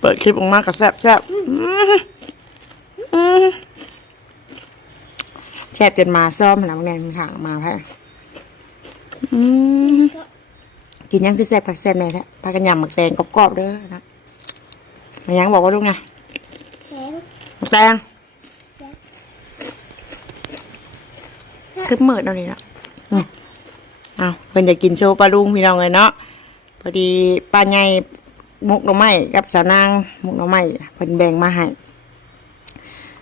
เปิดคลิปออกมากับแซ่บแซ่บอืมแซ่บจนมาซ่อมหลังแนนข้างมาแพ้อืมกินยังคือแซ่บผักแซ่บแน่แท้พากันยำหมักแตงกรอบๆเด้อนะมายังบอกว่าลูกไงแล้วหมักแตงคือเมิดเอาเลยเนาะอืมเอาเพิ่นจะกินโชว์ปลาลุงพี่น้องเลยเนาะ พอดีป้าใหญ่มุกหน่อไม้กับสาวนางมุกหน่อไม้เพิ่นแบ่งมาให้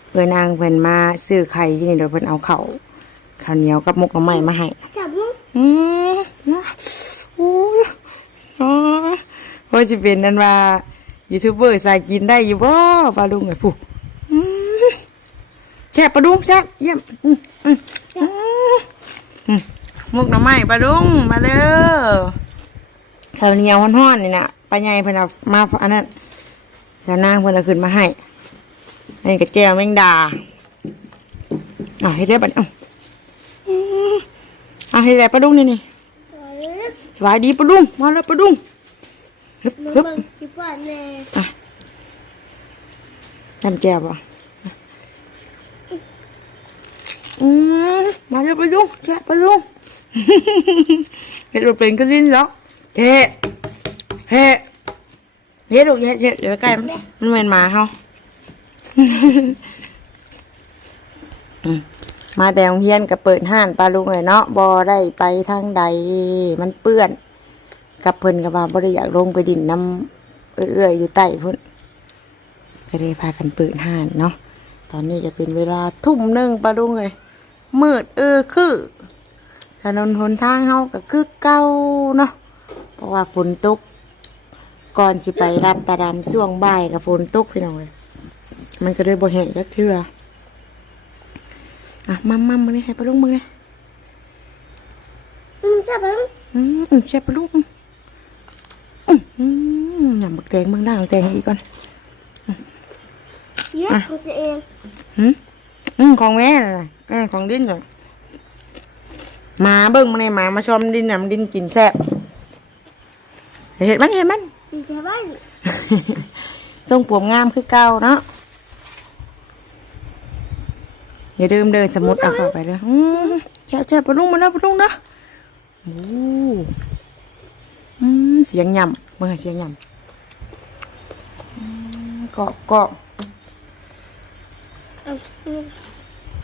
เพื่อนางเพิ่นมาซื้อไข่ที่นี่เดี๋ยวเพิ่นเอาข้าวข้าวเหนียวกับมุกหน่อไม้มาให้จับลูกอืมนะโอ้ยอ๋อพอจะเป็นนั่นว่ายูทูบเบอร์สายกินได้อยู่บ่ปลาลุงไงผู้อืมแช่บปลาลุงแช่บเยี่ยมอืมอืมอืมอืมมุกหน่อไม้ปลาลุงมาเด้อ ข้าวเหนียวฮ้อนๆนี่นะป้าใหญ่เพิ่นเอามาอันนั้นสาวนางเพิ่นเอาขึ้นมาให้อันนี้ก็แจ่วแมงดาอะให้ได้บัดเอ้าอืมอะให้ได้ปลาลุงนี่นี่แล้วสบายดีปะดุงมาแล้วปะดุงฮึบน้องฮึบบังคิดว่าแน่จำแจ่บอะอืมมาแล้วปะดุงแกะปะดุงเห็ดเป็นก็ดิ้นแล้ว เท่เท่เฮ็ดลูกเฮ็ดเฮ็ดเดี๋ยวใกล้มันมันเหมือนหมาเขาอืมมาแต่โรงเรียนก็เปิดห้านปลาลุงเลยเนาะบอได้ไปทางใด มันเปื้อน กับเพิ่นกับว่าบ่ได้อยากลงไปดินน้ำเอื้อยๆอยู่ใต้พุ่นก็เลยพากันเปิดห้านเนาะตอนนี้จะเป็นเวลาทุ่มหนึ่งปลาดุงเลยมืดเออคือถนนหนทางเฮาก็คือเก่าเนาะ เพราะว่าฝนตก ก่อนสิไปรับตาดำช่วงบ่ายกับฝนตกพี่น้องเลยมันก็เลยบ่แห้งจักเทื่ออะมัมมัมมาเลยให้ปลาดุงมึงเลยอืมจับลูกอืมอืมแช่ปลาดุงอืมอืมหยำบักแตงเบิ่งด่างแตงอีกก่อนเยอะเขาจะเองหืมอืมของแม่น่ะเออของดินเลยหมาเบิ่งมาในหมามาชมดินน่ะมันดินกินแซ่บ เห็นมันเห็นมันดีใจบ้านทรงผมงามคือเก่าเนาะอย่าลืมเดินสมุดเอาเข้าไปเลยอืมแช่แช่ปลาดุงมาแล้วปลาดุงนะโอ้อืมเสียงย่ำเมื่อเสียงย่ำอืมเกาะเกาะเอาลูก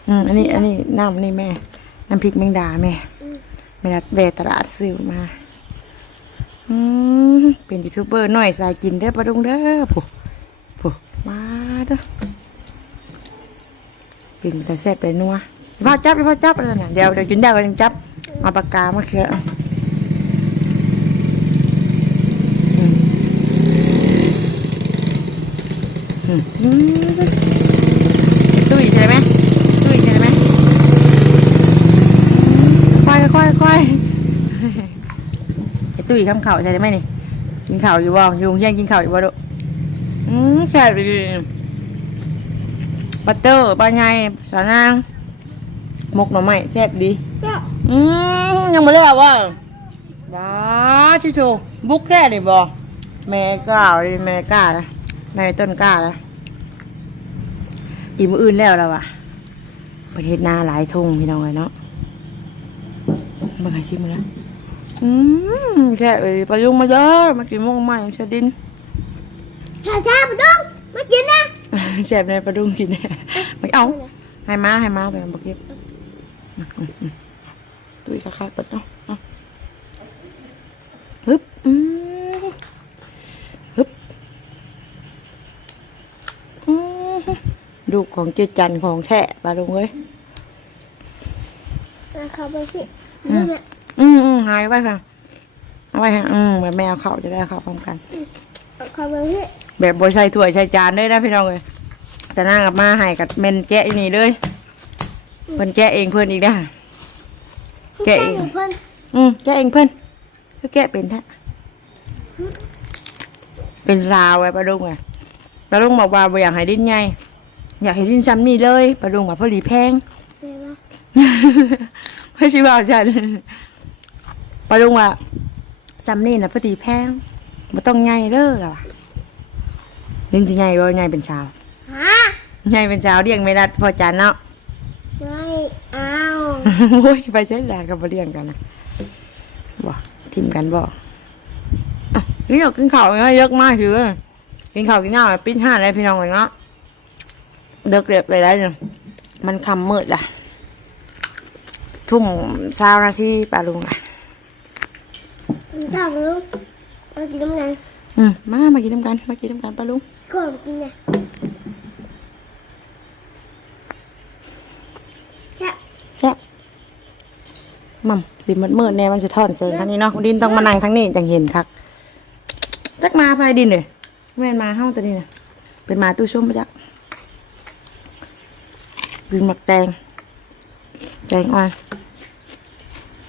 อืมอันนี้ อันนี้น้ำนี่แม่ น้ำพริกแมงดาแม่แม่นัดแวะตลาดซื้อมา อืมเป็นยูทูบเบอร์หน่อยสายกินได้อปะดุงเด้อผู้ผู้มาเด้อปิ่งแต่แซ่บแต่นัวพ่อจับพ่อจับอะไรน่ะเดี๋ยวเดี๋ยวกินได้ก็ยังจับเอาปากกามาเชื่อเอาอืมอืมอืมตุ้ยใช่ไหมตุ้ยใช่ไหมค่อยค่อยค่อยไอ้ ตุ้ยคำเข่าใช่ไหมนี่กินข่าวอยู่บ่ยู่โรงเฮียนกินข่าวอยู่บ่ดุอืมแซ่บดีปัตเตอร์ปลาไงสานางมกหน่อไม้แซ่บดีอืมยังไม่เลิกว่ะว้าชิโชบุกแค่นี่บอแม่กล้าเลยแม่กล้านะแม่ต้นกล้านะอีมืออื่นแล้วแล้ววะประเทศนาหลายทงพี่น้องเลยเนาะมาขายชิมแล้ว อืมแค่เอ้ยประยุงมาเยอะมากินมงใหม่ชะดินชาชาปะดุงมากินนะแสบในประดุงกินเนี่ยไม่เอาให้มาให้มาแต่บอกเก็บตุยคักๆเปิดเอาเอาฮึบอืมฮึบอืมดูกของเจจันของแท้ปลาลุงเว้ยเอาเข้าไปสินี่แม่อืมอืม หายไปค่ะเอาไว้ค่ะอืมแบบแมวเขาจะได้เข้าพร้อมกันเอาเข้าไปสิแบบบใส่ถ้วยใส่จานด้วยนะพี่น้องเลยจะนั่งกับมาให้กับเมนแกะอยู่นี่เลยเพิ่นแกะเองเพิ่นอีกนะแกะเองเพื่อนอืมแกะเองเพิ่นก็แกะเป็นแท้เป็นราวไว้ปลาดุงไงปลาดุงบอกว่าบ่อยากให้ดิ้นไงอยากให้ดิ้นซ้ำนี่เลยปลาดุงว่าพอดีแพงแม่ว่าไม่ใช่ว่าจัน ปลาดุงว่าซ้ำนี่น่ะพอดีแพงบ่ต้องใหญ่เด้อล่ะลินสิใหญ่บ่ใหญ่เป็นชาวฮะใหญ่เป็นชาวเลี้ยงไม่ได้พอจานเนาะไม่เอาโอ้ยไปใช้จ่ายกับบ่เลี้ยงกันนะบ่ทิมกันบ่อะกินข้าวกินข้าวเยอะมากคือกินข้าวกินน้ำปิ้นห้านอะไรพี่น้องกันเนาะเด็กเด็กเลยได้เนี่ยมันคำมืดล่ะ ทุ่มเช้านาทีปลาลุงอะ ชอบลูกมากินน้ำมันอืมมามากินน้ำกัน มากินน้ำกันปลาลุงก่อนกินนะแค่แซ่บมัมสิมืดมืดๆแน่มันจะทอนเสิร์ฟทางนี้เนาะดินต้องมานั่งทางนี้จังเห็นคักจักมาภายดินเลยแม่นมาเฮ้าตัวนี้นะเป็นหมาตู้ชมปะจ๊ะดินหมักแตงแตงอ่อน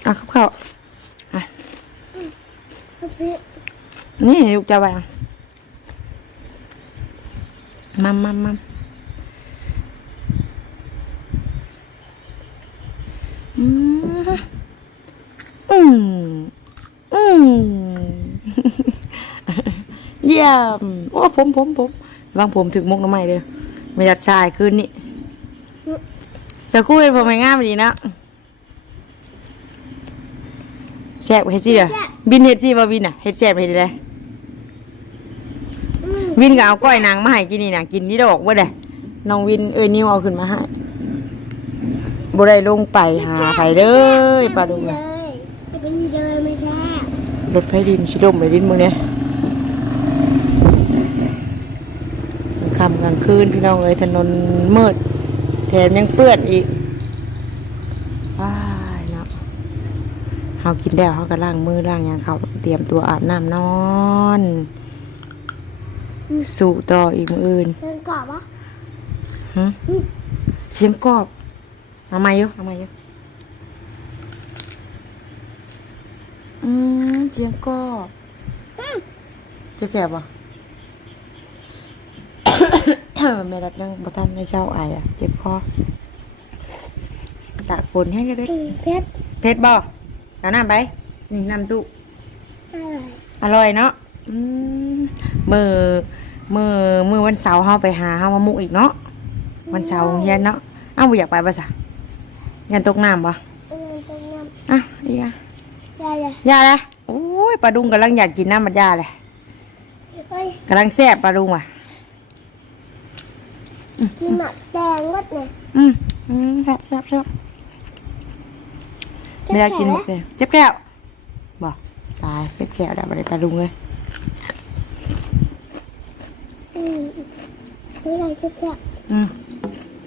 อะเข้าเข้าอะพี่ นี่ลูกจะไปอะมัมมัมมัมอืมอืมอืมเยี่ยมโอ้ผมผมผมวางผมถึงมุกน้ำไม้เลยไม่ดัดชายคืนนี้จะคู่เป็นผมไม่งามดีนะ แซ่บเฮ็ดจีเหรอบินเฮ็ดจีบ่บินอะเฮ็ดแซ่บเฮ็ดเลยอืมวินก็เอาก้อยนางมาให้กินนี่นะกินนี่ดอกเว้ยเด้น้องวินเอ้ยนิ้วเอาขึ้นมาให้บ่ได้ลงไปหาไผเลยปลาดุกเลน่ะยจะเป็นนี่เลยไม่ใช่รถไผดินสิลมไปดินมื้อนี้ค่ำกลางคืนพี่น้องเอ้ยถนนมืดแถมยังเปื้อนอีกว้ายเนาะเฮากินแล้วเฮาก็ล้างมือล้างหยังเขาเตรียมตัวอาบน้ำนอนสู่ต่ออีกมื้ออื่นเป็นกรอบปะฮะเสียงกรอบเอามาอยู่เอามาอยู่อืมเสียงกรอบเจะแก่ปะแม่รัดยังบ่ทันในเช้าไอายอะ เจ็บคอตากฝนแห้งก็ได้อืมเพชรเพชรบ่ เอาน้ำไป นี่น้ำตู้อะไรอร่อยเนาะอืมมือมือมือวันเสาร์เฮาไปหาเฮามามุกอีกเนาะวันเสาร์โรงเฮียนเนาะเอ้าบ่อยากไปบ่ซะยันตกน้ำบ่เออตรงนั้นอะอีกอะได้เลยยาเลยโอ้ยปลาดุงกำลังอยากกินน้ำมันยาเลยเฮ้ยกำลังแซ่บปลาดุงว่ะกินหมักแดงวัดเนี่ยอืมอืมแซ่บแซ่บแซ่บ ไม่ได้กินหมดเลยเจ็บแก้วบ่ตายเจ็บแก้วได้บ่ได้ปลาดุงเลยอืมไม่ได้จะแค่อืม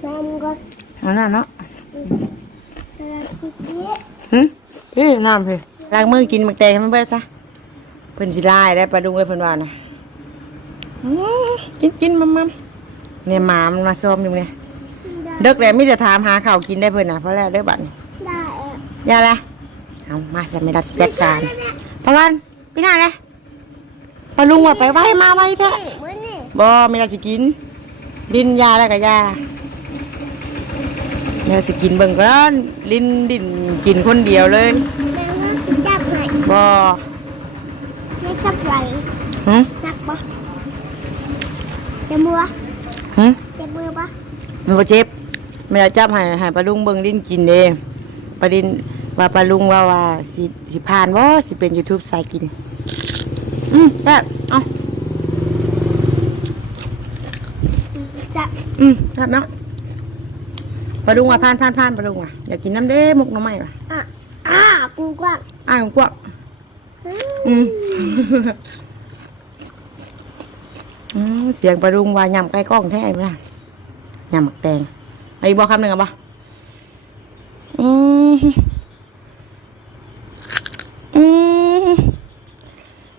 น้ำก็เอาน้ำเนาะอะไรคิดเนี้ยหึพี่น้ำพี่ล้างมือกินหมึกแตงให้มันเบิดซะเพิ่นสิลายได้ปลาดุงเอ้ยเพิ่นว่านะอืมกินกินมัมมัมเนี่ยหมามันมาซ้อมอยู่เนี่ยได้เด็กแล้วมีแต่ถามหาข้าวกินได้เพิ่นน่ะเพราะแล้วเด้อบัดนี้ได้ อะยาละเอามาจะไม่ได้จัดการพะวันพี่นาเลยปลาลุงว่าไปไว้มาไว้แท้เหมือนนี่บ่ไม่ได้สิกิน ดินยาแล้วก็ยาไม่ได้สิกินเบิ่งก็ลิ้นดินกินคนเดียวเลยแม่ว่าจะจับไหนบ่ไม่จับไหลหึนักปะจะมือหึจะมือปะมันบ่เจ็บไม่ได้จับให้ให้ปลาลุงเบิ่งดินกินเด้ ปลาดินว่าปลาลุงว่าว่าสิสิผ่านบ่สิเป็น YouTube สายกิน อืมแบบเอาจับอืมครับเนาะปลาดุงว่ะพานพานพานปลาดุงว่ะอยากกินน้ำเด้มุกหน้ำไม้ว่ะอะอะกูกว้างอ้ายของกวางอืมอืมอืมเสียงปลาดุงว่ายำใกล้กล้องแท้ไหมล่ะยำหมักแตงเอาอีกบอกคำหนึ่งอะบ่อืมอืม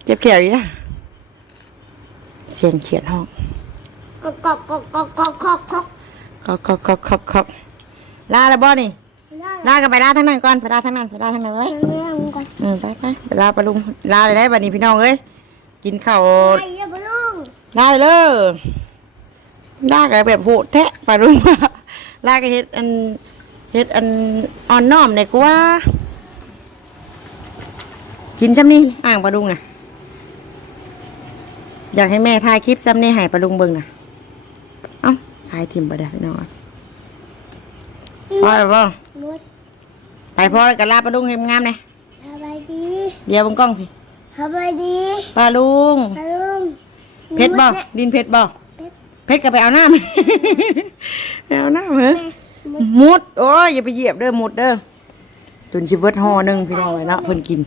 เจ็บแขวอีกนะเสียงเขียนห้องกอกกอกกอกกอกกอกกอกกอกคอกคอกคอกคอกคอกลาแล้วบ่นี่ลากันไปลาทั้งนั้นก่อนไปลาทั้งนั้นไปลาทั้งนั้นไว้อืมไปไปไปลาปลาลุงลาเลยได้บัดนี้พี่น้องเอ้ยกินข้าวไปเยอะปลุงลาเลยเลยลากันแบบโหดแทะปลาลุงลากันเฮ็ดอัน เฮ็ดอันอ่อนน้อมในกว่า กินซ้ำนี่อ่างปลาดุงนะอยากให้แม่ถ่ายคลิปซ้ำนี่ให้ปลาดุงเบิ่งนะเอ้าถ่ายทิมไปได้พี่น้องอะพอแล้วบ่หมดไปพอแล้วก็ลาปลาดุงให้งามเลยสบายดีเดี๋ยวเบงกล้องพี่สบายดีปลาลุงปลาลุงเพชรบ่ดินเพชรบ่เพชรเพชรก็ไปเอาน้ำไปเอาน้ำเหรอแม่มุดโอ้ยอย่าไปเหยียบเด้อมุดเด้อจนชิเบิดห่อหนึ่งพี่น้องไว้เนาะเพิ่นกิน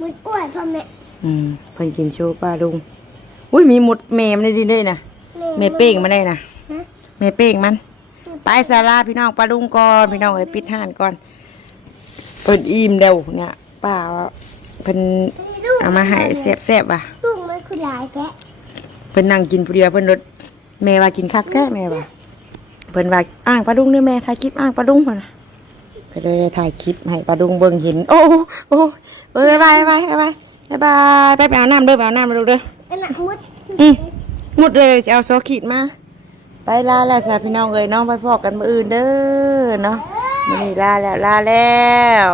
มุดกล้วยพ่อแม่อืมเพิ่นกินโชว์ปลาลุงอุ้ยมีหมุดแม่มันได้ดินด้วยนะแม่เป้งมาได้นะฮะแม่เป้งมันไปศาลาพี่น้องปลาลุงก่อนพี่น้องเอ้ยปิดห้านก่อนเพิ่นอิ่มเร็วเนี่ยป้าว่าเพิ่นเอามาให้แซ่บๆว่ะลูกมันคือหลายแกะเพิ่นนั่งกินผู้เดียวเพิ่นรถแม่ว่ากินคักแท้แม่ว่า เพิ่นว่าอ้างปลาดุงเด้อแม่ถ่ายคลิปอ้างปลาดุงพุ่นน่ะไปเลยถ่ายคลิปให้ปลาดุงเบิ่งเห็นโอ้โหโอ้โหเอ้ยบายบายบายบายบายบายไปไปเอาน้ำเด้อไปเอาน้ำมาดูเด้ออันน่ะมุดอืมหมดเลยจะเอาโซขีดมาไปลาแล้วสาพี่น้องเอ้ยน้องไปพอกันมื้ออื่นเด้อเนาะมื้อนี้ลาแล้วลาแล้ว